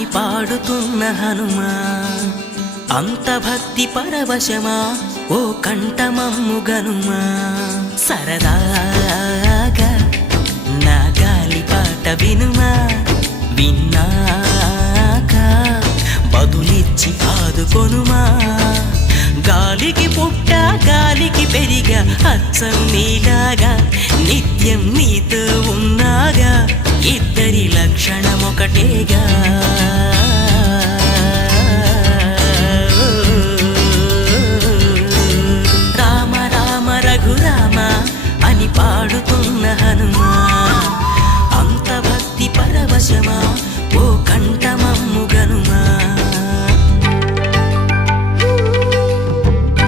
అని పాడుతున్న హనుమా అంత భక్తి పరవశమా ఓ కంఠమమ్ము గనుమా సరదాగా నా గాలి పాట వినుమా విన్నాక బదులిచ్చి ఆదుకొనుమా గాలికి పుట్ట గాలికి పెరిగా అచ్చం నీలాగా నిత్యం నీతో ఉన్నాగా ఇద్దరి లక్షణమొకటేగా